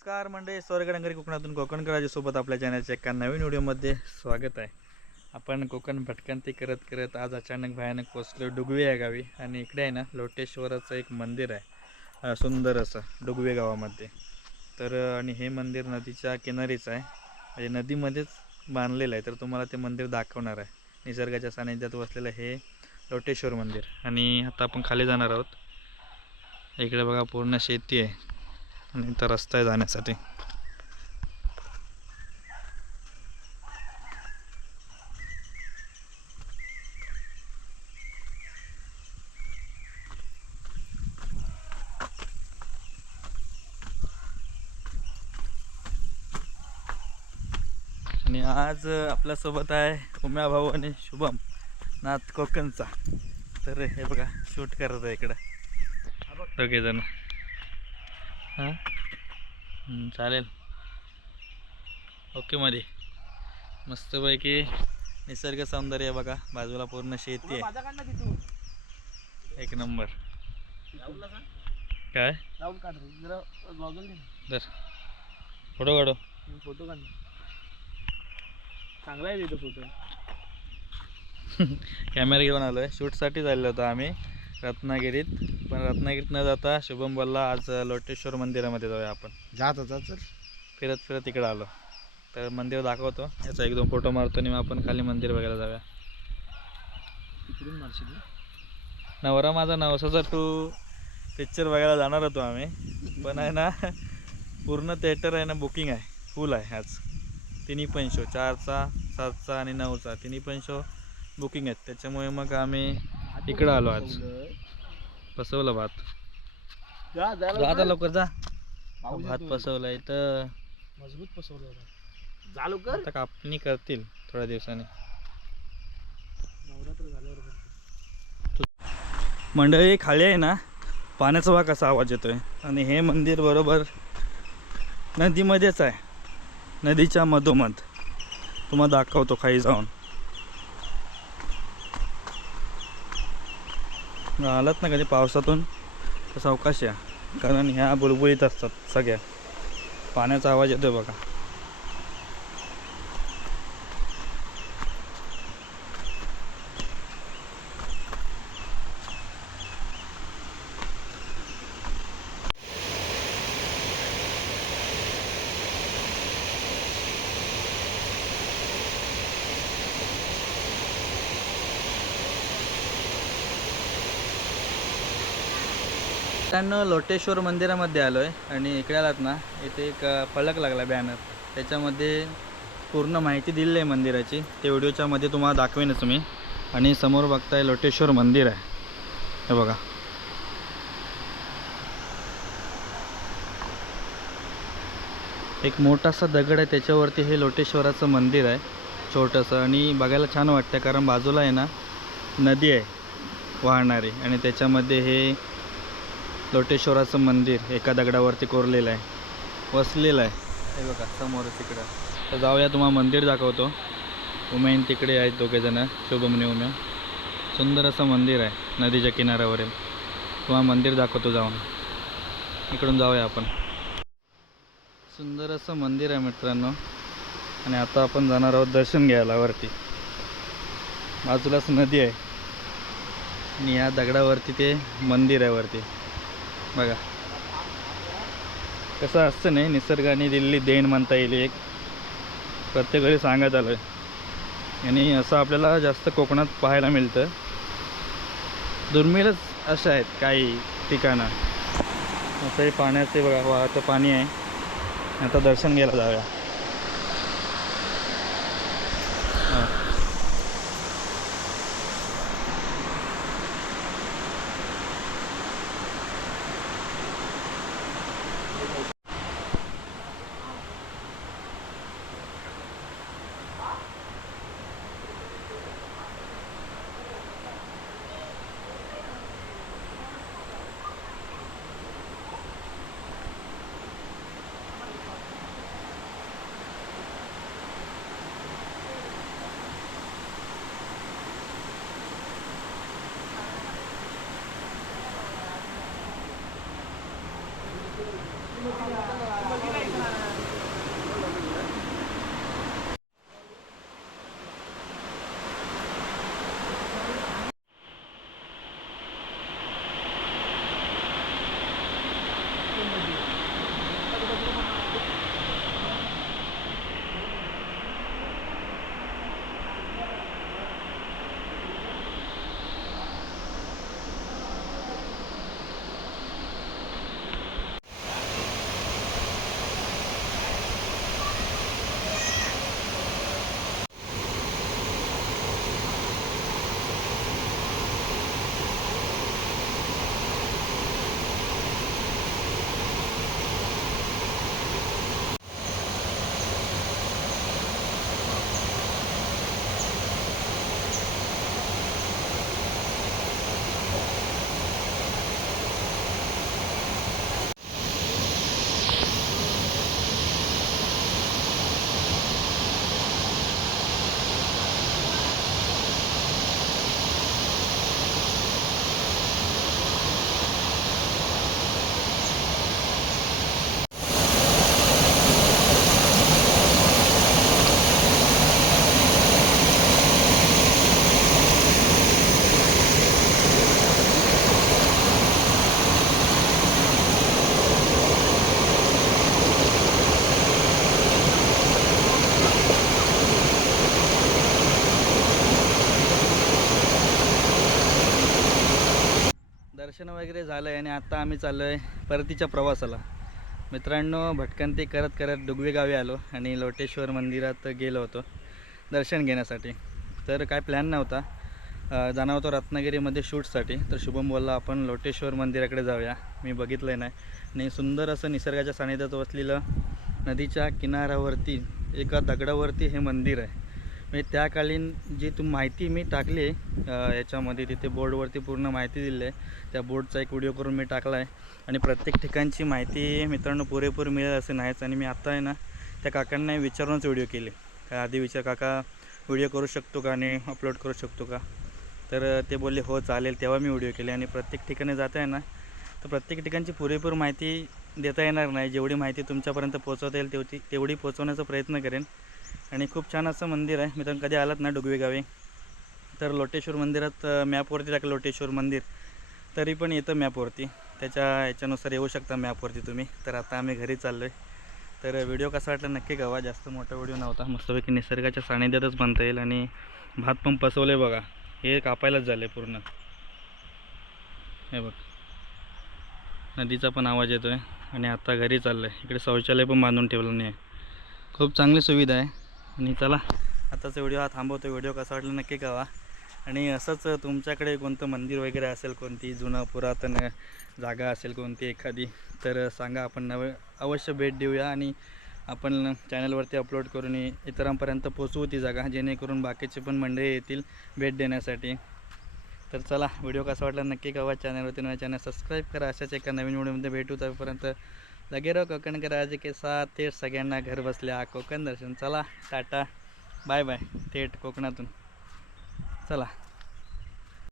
नमस्कार मंडळी. स्वर्ग डंगरी कोकणातून कोकण सोबत आपल्या चॅनलच्या एका नवीन व्हिडिओमध्ये स्वागत आहे. आपण कोकण भटकंती करत करत आज अचानक भयानक पोचलो डुगवे या गावी आणि इकडे आहे ना लोटेश्वराचं एक मंदिर आहे. सुंदर असं डुगवे गावामध्ये. तर आणि हे मंदिर नदीच्या किनारीच आहे. म्हणजे नदीमध्येच बांधलेलं आहे. तर तुम्हाला ते मंदिर दाखवणार आहे. निसर्गाच्या सानिध्यात वसलेलं हे लोटेश्वर मंदिर. आणि आता आपण खाली जाणार आहोत. इकडे बघा पूर्ण शेती आहे. आणि इथं रस्ता आहे जाण्यासाठी. आणि आज आपल्यासोबत आहे उम्या भाऊ आणि शुभम नाथ कोकणचा. तर हे बघा शूट करत आहे इकडं. दोघे जण हां? हम्म, चालेल. ओके मध्ये मस्तपैकी निसर्ग सौंदर्य बघा. बाजूला पूर्ण शेती आहे. एक नंबर. काय? तर फोटो काढू. फोटो काढ चांगला आहे तिथं फोटो कॅमेरा घेऊन आलो आहे शूटसाठी चाललो होतो आम्ही. रत्नागिरीत. पण रत्नागिरीत न जाता शुभम बोलला आज लोटेश्वर मंदिरामध्ये जाऊया आपण. जात होता चल फिरत फिरत इकडं आलो. तर मंदिर दाखवतो. याचा एक दोन फोटो मारतो आणि मग आपण खाली मंदिर बघायला जाऊया. इकडून मारशील नवरा माझा नवसाचा टू. पिक्चर बघायला जाणार होतो आम्ही. पण आहे ना पूर्ण थिएटर आहे ना बुकिंग आहे. फुल आहे आज. तिन्ही पण शो. चारचा सातचा आणि नऊचा. तिन्ही पण शो बुकिंग आहेत. त्याच्यामुळे मग आम्ही इकडं आलो आज. पसवलं भात. जा जा आता लवकर. जा. भात पसवलं इथं. मजबूत पसवलं होता जा लवकर. आता कापणी करतील थोड्या दिवसांनी. नवरात्र झाल्यावर मंडळी खाली आहे ना? पाण्याचा वाघ असा आवाज येतोय. आणि हे मंदिर बरोबर नदीमध्येच आहे. नदीच्या मधोमध. तुम्हाला दाखवतो खाली जाऊन. आलात ना कधी पावसातून? तर सावकाश या. कारण ह्या बुलबुलीत असतात सगळ्या. पाण्याचा आवाज येतो बघा. मित्रांनो लोटेश्वर मंदिरामध्ये आलो आहे आणि इकडे आलात ना इथे एक फलक लागला बॅनर त्याच्यामध्ये पूर्ण माहिती दिलेली आहे मंदिराची. ते व्हिडिओच्या मध्ये तुम्हाला दाखवेनच मी. आणि समोर बघताय लोटेश्वर मंदिर आहे. हे बघा. एक मोठासा दगड आहे त्याच्यावरती हे लोटेश्वराचं मंदिर आहे छोटंसं. आणि बघायला छान वाटतं कारण बाजूला आहे ना नदी आहे वाहणारी. आणि त्याच्यामध्ये हे लोटेश्वराचं मंदिर एका दगडावरती कोरलेलं आहे. वसलेलं आहे. हे बघा समोरच तिकडं. तर जाऊया तुम्हाला मंदिर दाखवतो. उमेन तिकडे आहेत दोघेजणं शुभमने उम्या सुंदर असं मंदिर आहे नदीच्या किनाऱ्यावरील. तुम्हाला मंदिर दाखवतो जाऊन. इकडून जाऊया आपण. सुंदर असं मंदिर आहे मित्रांनो. आणि आता आपण जाणार आहोत दर्शन घ्यायला वरती. बाजूलाच नदी आहे. आणि या दगडावरती ते मंदिर आहे वरती. बघा. कसं असतं नाही निसर्गाने दिलेली देण म्हणता येईल एक. प्रत्येक वेळी सांगत आलं आणि असं आपल्याला जास्त कोकणात पाहायला मिळतं. दुर्मिळच अशा आहेत काही ठिकाणं. असंही पाण्याचे बघा वाहतं पाणी आहे. आता दर्शन घ्यायला जाऊया. दर्शन वगैरे झालं आहे आणि आता आम्ही चाललो आहे परतीच्या प्रवासाला. मित्रांनो भटकंती करत करत डुगवे गावी आलो आणि लोटेश्वर मंदिरात गेलो होतो दर्शन घेण्यासाठी. तर काय प्लॅन नव्हता. जाणार होतो रत्नागिरीमध्ये शूटसाठी. तर शुभम बोलला आपण लोटेश्वर मंदिराकडे जाऊया. मी बघितलं नाही. आणि सुंदर असं निसर्गाच्या सानिध्यात वसलेलं नदीच्या किनाऱ्यावरती एका दगडावरती हे मंदिर आहे. म्हणजे त्याकालीन जी तू माहिती मी टाकली आहे याच्यामध्ये तिथे बोर्डवरती पूर्ण माहिती दिली आहे. त्या बोर्डचा एक व्हिडिओ करून मी टाकला आहे. आणि प्रत्येक ठिकाणची माहिती मित्रांनो पुरेपूर मिळेल असं नाहीच आणि मी आत्ता आहे ना त्या काकांना विचारूनच व्हिडिओ केले. का आधी विचार काका व्हिडिओ करू शकतो का आणि अपलोड करू शकतो का? तर ते बोलले हो चालेल. तेव्हा मी व्हिडिओ केले. आणि प्रत्येक ठिकाणी जात आहे ना तर प्रत्येक ठिकाणची पुरेपूर माहिती देता येणार नाही. जेवढी माहिती तुमच्यापर्यंत पोहोचवता येईल तेवढी तेवढी पोहोचवण्याचा प्रयत्न करेन. आणि खूप छान असं मंदिर आहे. मित्रांनो कधी आलात ना डुगवे गावी तर लोटेश्वर मंदिरात मॅपवरती टाकलं लोटेश्वर मंदिर. तरी पण येतं मॅपवरती त्याच्या याच्यानुसार येऊ शकता मॅपवरती तुम्ही. तर आता आम्ही घरी चाललो आहे तर व्हिडिओ कसा वाटला नक्की गावा जास्त मोठा व्हिडिओ नव्हता. मस्तपैकी निसर्गाच्या सानिध्यातच बनता येईल आणि भात पण पसवलं आहे बघा. हे कापायलाच झालं आहे पूर्ण. हे बघ. नदीचा पण आवाज येतो आहे आणि आता घरी चाललं आहे इकडे शौचालय पण बांधून ठेवलं नाही. आहे खूप चांगली सुविधा आहे. आणि चला आताचा व्हिडिओ हा थांबवतो. व्हिडिओ कसा वाटला नक्की कळवा. आणि असंच तुमच्याकडे कोणतं मंदिर वगैरे असेल कोणती जुनं पुरातन जागा असेल कोणती एखादी तर सांगा. आपण नव अवश्य भेट देऊया आणि आपण चॅनलवरती अपलोड करून इतरांपर्यंत पोचवू ती जागा जेणेकरून बाकीचे पण मंडळी येतील भेट देण्यासाठी. तर चला व्हिडिओ कसा वाटला नक्की कळवा. चॅनलवरती नव्या चॅनल सबस्क्राईब करा. अशाच एका नवीन व्हिडिओमध्ये भेटू. तोपर्यंत लगे राव कोकण करायचे के साथ थेट सगळ्यांना घर बसल्या कोकण दर्शन. चला टाटा. Bye bye. थेट कोकणातून. चला.